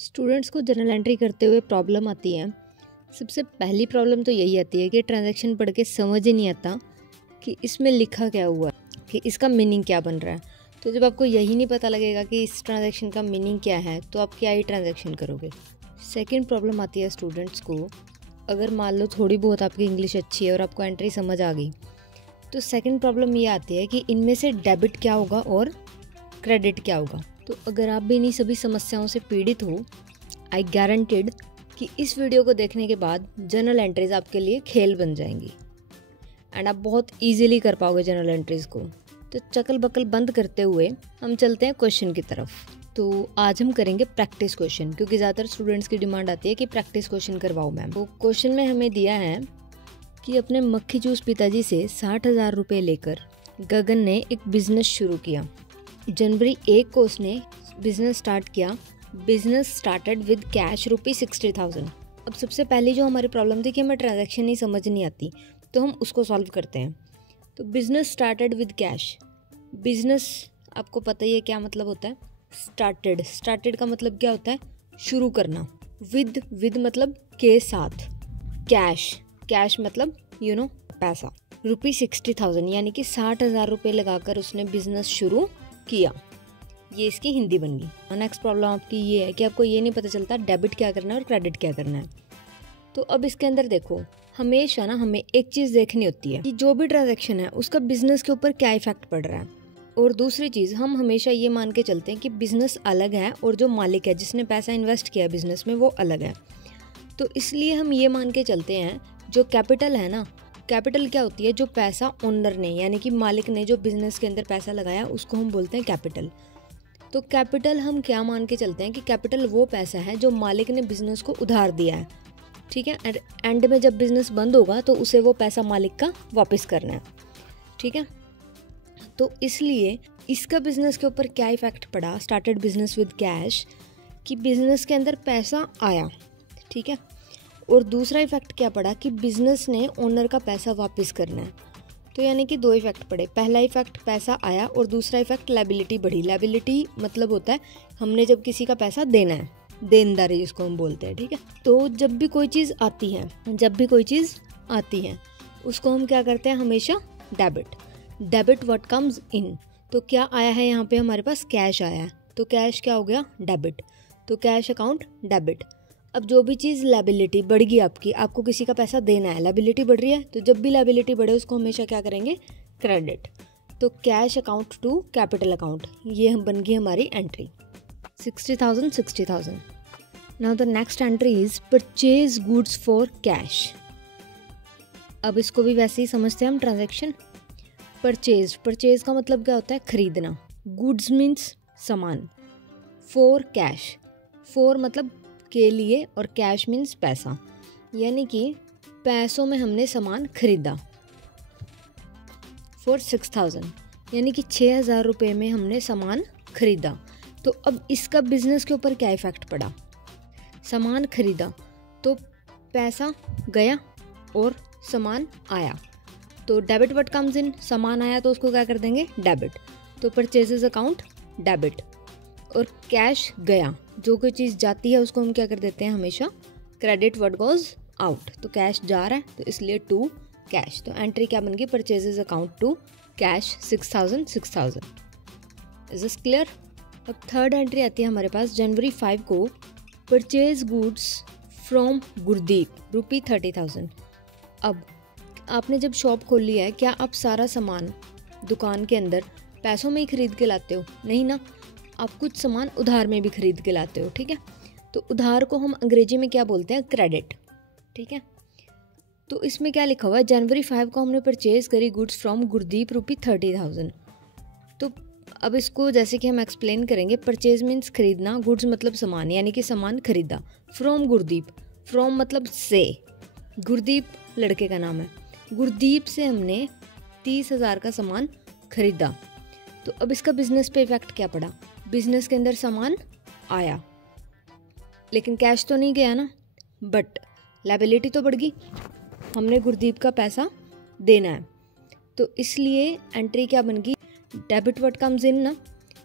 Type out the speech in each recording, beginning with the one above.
Students को journal entry करते हुए प्रॉब्लम आती है। सबसे पहली प्रॉब्लम तो यही आती है कि ट्रांजैक्शन पढ़ के समझ ही नहीं आता कि इसमें लिखा क्या हुआ है, कि इसका मीनिंग क्या बन रहा है। तो जब आपको यही नहीं पता लगेगा कि इस ट्रांजैक्शन का मीनिंग क्या है, तो आप क्या ही ट्रांजैक्शन करोगे। सेकंड प्रॉब्लम आती है स्टूडेंट्स को, अगर मान लो थोड़ी बहुत आपकी इंग्लिश अच्छी है और आपको एंट्री समझ आ गई, तो सेकंड प्रॉब्लम ये आती है कि इनमें से डेबिट क्या होगा और क्रेडिट क्या होगा। तो अगर आप भी इन्हीं सभी समस्याओं से पीड़ित हो, आई गारंटेड कि इस वीडियो को देखने के बाद जर्नल एंट्रीज आपके लिए खेल बन जाएंगी एंड आप बहुत इजीली कर पाओगे जर्नल एंट्रीज को। तो चकल बकल बंद करते हुए हम चलते हैं क्वेश्चन की तरफ। तो आज हम करेंगे प्रैक्टिस क्वेश्चन, क्योंकि ज़्यादातर स्टूडेंट्स की डिमांड आती है कि प्रैक्टिस क्वेश्चन करवाओ मैम। तो क्वेश्चन में हमें दिया है कि अपने मक्खी जूस पिताजी से 60,000 रुपये लेकर गगन ने एक बिजनेस शुरू किया। जनवरी 1 को उसने बिजनेस स्टार्ट किया। Business started with cash ₹60,000। अब सबसे पहले जो हमारी प्रॉब्लम थी कि हमें ट्रांजैक्शन ही समझ नहीं आती, तो हम उसको सॉल्व करते हैं। तो business started with cash, business आपको पता ही है क्या मतलब होता है। स्टार्टेड का मतलब क्या होता है, शुरू करना। विद मतलब के साथ। कैश मतलब पैसा। ₹60,000 यानी कि 60,000 रुपये लगाकर उसने बिजनेस शुरू किया। ये इसकी हिंदी बन गई। नेक्स्ट प्रॉब्लम आपकी ये है कि आपको ये नहीं पता चलता डेबिट क्या करना है और क्रेडिट क्या करना है। तो अब इसके अंदर देखो, हमेशा हमें एक चीज़ देखनी होती है कि जो भी ट्रांजैक्शन है उसका बिजनेस के ऊपर क्या इफेक्ट पड़ रहा है। और दूसरी चीज़, हम हमेशा ये मान के चलते हैं कि बिजनेस अलग है और जो मालिक है जिसने पैसा इन्वेस्ट किया है बिजनेस में वो अलग है। तो इसलिए हम ये मान के चलते हैं जो कैपिटल है ना, कैपिटल क्या होती है, जो पैसा ओनर ने यानी कि मालिक ने जो बिजनेस के अंदर पैसा लगाया उसको हम बोलते हैं कैपिटल। तो कैपिटल हम क्या मान के चलते हैं कि कैपिटल वो पैसा है जो मालिक ने बिजनेस को उधार दिया है, ठीक है। एंड में जब बिजनेस बंद होगा तो उसे वो पैसा मालिक का वापस करना है, ठीक है। तो इसलिए इसका बिजनेस के ऊपर क्या इफेक्ट पड़ा, स्टार्टेड बिजनेस विद कैश, कि बिजनेस के अंदर पैसा आया, ठीक है। और दूसरा इफेक्ट क्या पड़ा कि बिजनेस ने ओनर का पैसा वापस करना है। तो यानी कि दो इफेक्ट पड़े। पहला इफेक्ट पैसा आया और दूसरा इफेक्ट लायबिलिटी बढ़ी। लायबिलिटी मतलब होता है हमने जब किसी का पैसा देना है, देनदारी जिसको हम बोलते हैं, ठीक है। तो जब भी कोई चीज़ आती है उसको हम क्या करते हैं, हमेशा डेबिट व्हाट कम्स इन। तो क्या आया है यहाँ पे, हमारे पास कैश आया है, तो कैश क्या हो गया, डेबिट। तो कैश अकाउंट डेबिट। अब जो भी चीज़ लायबिलिटी बढ़ गई आपको किसी का पैसा देना है, लायबिलिटी बढ़ रही है, तो जब भी लायबिलिटी बढ़े उसको हमेशा क्या करेंगे, क्रेडिट। तो cash account to capital account, ये बन गई हमारी entry. 60,000। Now the next entry is purchase goods for cash. अब इसको भी वैसे ही समझते हैं हम, ट्रांजैक्शन। परचेज का मतलब क्या होता है, खरीदना। गुड्स मीन्स सामान। फॉर कैश, फॉर मतलब के लिए और कैश मीन्स पैसा, यानी कि पैसों में हमने सामान खरीदा। फॉर 6,000 यानी कि 6,000 रुपये में हमने सामान खरीदा। तो अब इसका बिजनेस के ऊपर क्या इफेक्ट पड़ा, सामान खरीदा तो पैसा गया और सामान आया। तो डेबिट व्हाट कम्स इन, सामान आया तो उसको क्या कर देंगे, डेबिट। तो परचेजेस अकाउंट डेबिट। और कैश गया, जो कोई चीज़ जाती है उसको हम क्या कर देते हैं, हमेशा क्रेडिट व्हाट गोज आउट। तो कैश जा रहा है तो इसलिए टू कैश। तो एंट्री क्या बन गई, purchases account to cash 6,000। Is this clear. अब थर्ड एंट्री आती है हमारे पास, जनवरी 5 को परचेज गुड्स फ्रॉम गुरदीप ₹30,000। अब आपने जब शॉप खोली है, क्या आप सारा सामान दुकान के अंदर पैसों में ही खरीद के लाते हो, नहीं ना। आप कुछ सामान उधार में भी खरीद के लाते हो, ठीक है। तो उधार को हम अंग्रेजी में क्या बोलते हैं, क्रेडिट, ठीक है। तो इसमें क्या लिखा हुआ है, जनवरी 5 को हमने परचेज करी गुड्स फ्रॉम गुरदीप ₹30,000। तो अब इसको जैसे कि हम एक्सप्लेन करेंगे, परचेज मीन्स खरीदना, गुड्स मतलब सामान, यानी कि सामान खरीदा। फ्रॉम गुरदीप, फ्रॉम मतलब से, गुरदीप लड़के का नाम है, गुरदीप से हमने 30,000 का सामान खरीदा। तो अब इसका बिजनेस पे इफेक्ट क्या पड़ा, बिजनेस के अंदर सामान आया लेकिन कैश तो नहीं गया ना, बट लायबिलिटी तो बढ़ गई, हमने गुरदीप का पैसा देना है। तो इसलिए एंट्री क्या बन गई, डेबिट व्हाट कम्स इन ना,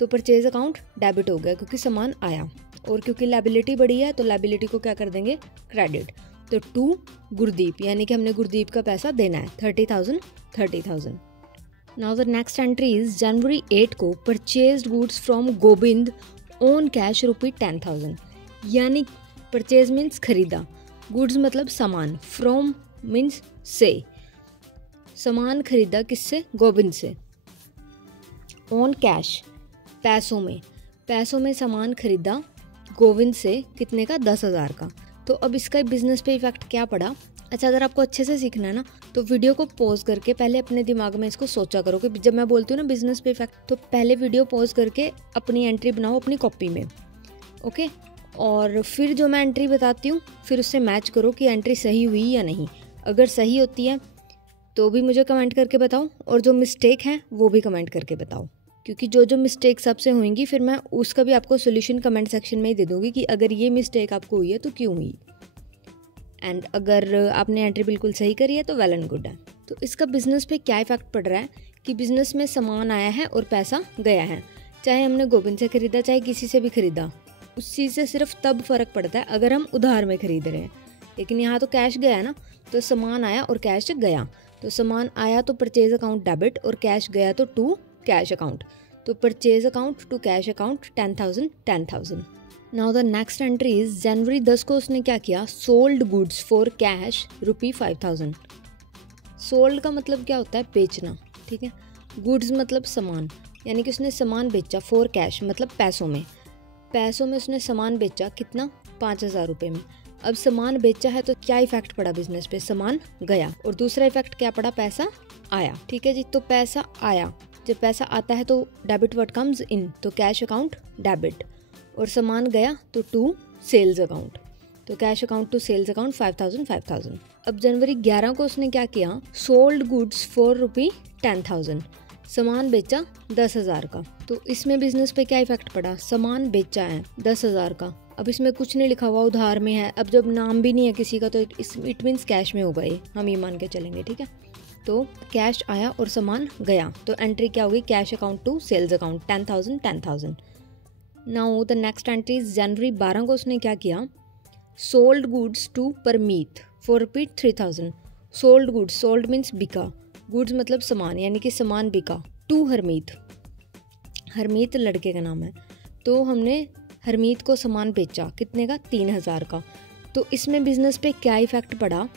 तो परचेज अकाउंट डेबिट हो गया क्योंकि सामान आया। और क्योंकि लायबिलिटी बढ़ी है तो लायबिलिटी को क्या कर देंगे, क्रेडिट। तो टू गुरदीप, यानी कि हमने गुरदीप का पैसा देना है 30,000। Now the next entry is जनवरी 8 को purchased goods from Govind on cash ₹10,000, यानी परचेज मीन्स खरीदा, गुड्स मतलब सामान, फ्रॉम मीन्स से, सामान खरीदा किससे, गोविंद से। ऑन कैश पैसों में सामान खरीदा गोविंद से, कितने का, 10,000 का। तो अब इसका बिजनेस पे इफेक्ट क्या पड़ा। अच्छा, अगर आपको अच्छे से सीखना है ना तो वीडियो को पॉज करके पहले अपने दिमाग में इसको सोचा करो कि जब मैं बोलती हूँ ना बिजनेस पे इफेक्ट, तो पहले वीडियो पॉज करके अपनी एंट्री बनाओ अपनी कॉपी में, ओके। और फिर जो मैं एंट्री बताती हूँ फिर उससे मैच करो कि एंट्री सही हुई या नहीं। अगर सही होती है तो भी मुझे कमेंट करके बताओ, और जो मिस्टेक है वो भी कमेंट करके बताओ, क्योंकि जो मिस्टेक सबसे होंगी फिर मैं उसका भी आपको सोल्यूशन कमेंट सेक्शन में ही दे दूँगी कि अगर ये मिस्टेक आपको हुई है तो क्यों हुई। एंड अगर आपने एंट्री बिल्कुल सही करी है तो वेल एंड गुड है। तो इसका बिजनेस पे क्या इफेक्ट पड़ रहा है कि बिजनेस में सामान आया है और पैसा गया है, चाहे हमने गोविंद से खरीदा चाहे किसी से भी खरीदा, उस चीज़ से सिर्फ तब फर्क पड़ता है अगर हम उधार में खरीद रहे हैं। लेकिन यहाँ तो कैश गया ना, तो सामान आया और कैश गया, तो सामान आया तो परचेज अकाउंट डेबिट और कैश गया तो टू कैश अकाउंट, तो purchase account to cash account 10,000। Now the next entry is जनवरी 10 को उसने क्या किया, sold goods for cash ₹5,000। Sold का मतलब क्या होता है, बेचना, ठीक है। गुड्स मतलब सामान, यानी कि उसने सामान बेचा, फॉर कैश मतलब पैसों में उसने सामान बेचा, कितना, 5,000 रुपये में। अब सामान बेचा है तो क्या इफेक्ट पड़ा बिजनेस पे, सामान गया, और दूसरा इफेक्ट क्या पड़ा, पैसा आया, ठीक है जी। तो पैसा आया, जब पैसा आता है तो डेबिट वर्ड कम्स इन, तो कैश अकाउंट डेबिट, और सामान गया तो टू सेल्स अकाउंट, तो cash account to sales account 5,000। अब जनवरी 11 को उसने क्या किया, सोल्ड गुड्स फॉर ₹10,000, सामान बेचा 10,000 का। तो इसमें बिजनेस पे क्या इफेक्ट पड़ा, सामान बेचा है 10,000 का। अब इसमें कुछ नहीं लिखा हुआ, उधार में है। अब जब नाम भी नहीं है किसी का तो इट मीन्स कैश में होगा, ये हम ये मान के चलेंगे, ठीक है। तो कैश आया और सामान गया, तो एंट्री क्या होगी, cash account to sales account 10,000। Now the next entry January 12 को उसने क्या किया, sold goods to Parmeet for ₹3,000। Sold goods, sold means बिका, गुड्स मतलब सामान, यानी कि सामान बिका, टू हरमीत लड़के का नाम है, तो हमने हरमीत को सामान बेचा, कितने का, 3,000 का। तो इसमें बिजनेस पे क्या इफेक्ट पड़ा,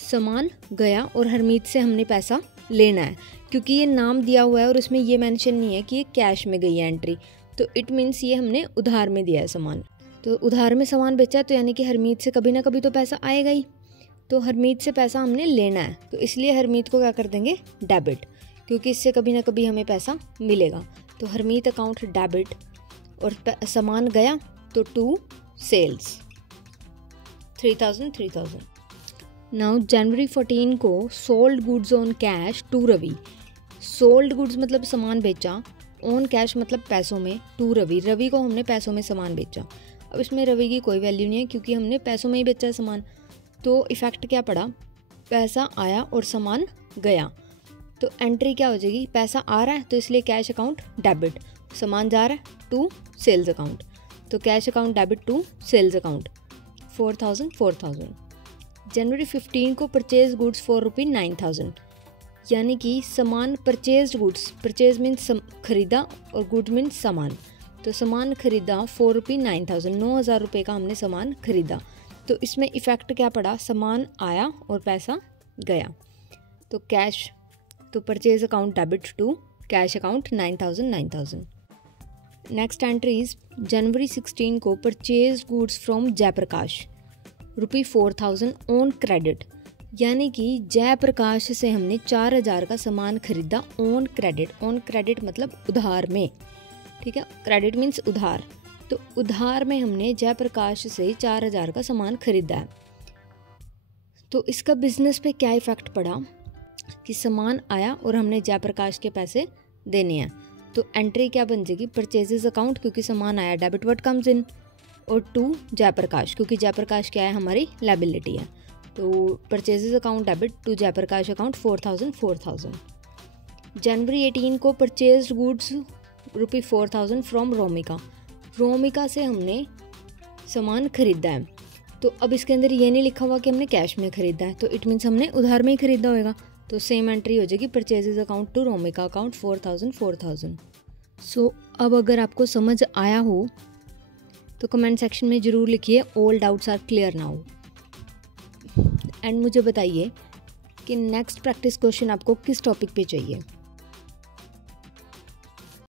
सामान गया और हरमीत से हमने पैसा लेना है, क्योंकि ये नाम दिया हुआ है और इसमें ये मेंशन नहीं है कि ये कैश में गई है एंट्री, तो इट मीन्स ये हमने उधार में दिया है सामान। तो उधार में सामान बेचा तो यानी कि हरमीत से कभी ना कभी तो पैसा आएगा ही, तो हरमीत से पैसा हमने लेना है, तो इसलिए हरमीत को क्या कर देंगे, डेबिट, क्योंकि इससे कभी ना कभी हमें पैसा मिलेगा। तो हरमीत अकाउंट डेबिट, और सामान गया तो टू सेल्स 3,000। नाउ जनवरी 14 को sold goods on cash to Ravi. Sold goods मतलब सामान बेचा, ऑन कैश मतलब पैसों में, टू रवि को हमने पैसों में सामान बेचा। अब इसमें रवि की कोई वैल्यू नहीं है क्योंकि हमने पैसों में ही बेचा है सामान। तो इफेक्ट क्या पड़ा, पैसा आया और सामान गया, तो एंट्री क्या हो जाएगी, पैसा आ रहा है तो इसलिए कैश अकाउंट डेबिट, सामान जा रहा है टू सेल्स अकाउंट, तो cash account debit to sales account 4,000। जनवरी 15 को परचेज गुड्स फॉर ₹9,000, यानी कि सामान परचेज गुड्स, परचेज मीन्स खरीदा और गुड मीन्स सामान, तो सामान खरीदा फॉर ₹9,000, 9,000 रुपये का हमने सामान खरीदा। तो इसमें इफेक्ट क्या पड़ा, सामान आया और पैसा गया, तो कैश, तो purchase account debit to cash account 9,000। Next entries January 16 को purchase goods from Jayaprakash ₹4,000 on credit, यानी कि जयप्रकाश से हमने 4,000 का सामान खरीदा ऑन क्रेडिट। ऑन क्रेडिट मतलब उधार में, ठीक है, क्रेडिट मीन्स उधार, तो उधार में हमने जयप्रकाश से 4,000 का सामान खरीदा है। तो इसका बिजनेस पे क्या इफेक्ट पड़ा कि सामान आया और हमने जयप्रकाश के पैसे देने हैं, तो एंट्री क्या बन जाएगी, परचेजेस अकाउंट, क्योंकि सामान आया डेबिट वर्ड कम्स इन, और टू जयप्रकाश, क्योंकि जयप्रकाश क्या है, हमारी लायबिलिटी है, तो purchases account debit to Jayprakash account 4,000। जनवरी 18 को purchase goods ₹4,000 from Romika. Romika से हमने सामान खरीदा है, तो अब इसके अंदर ये नहीं लिखा हुआ कि हमने कैश में ख़रीदा है, तो इट मीन्स हमने उधार में ही ख़रीदा होएगा। तो सेम एंट्री हो जाएगी purchases account to Romika account 4000। सो अब अगर आपको समझ आया हो तो कमेंट सेक्शन में ज़रूर लिखिए all doubts are clear now. And मुझे बताइए कि नेक्स्ट प्रैक्टिस क्वेश्चन आपको किस टॉपिक पे चाहिए।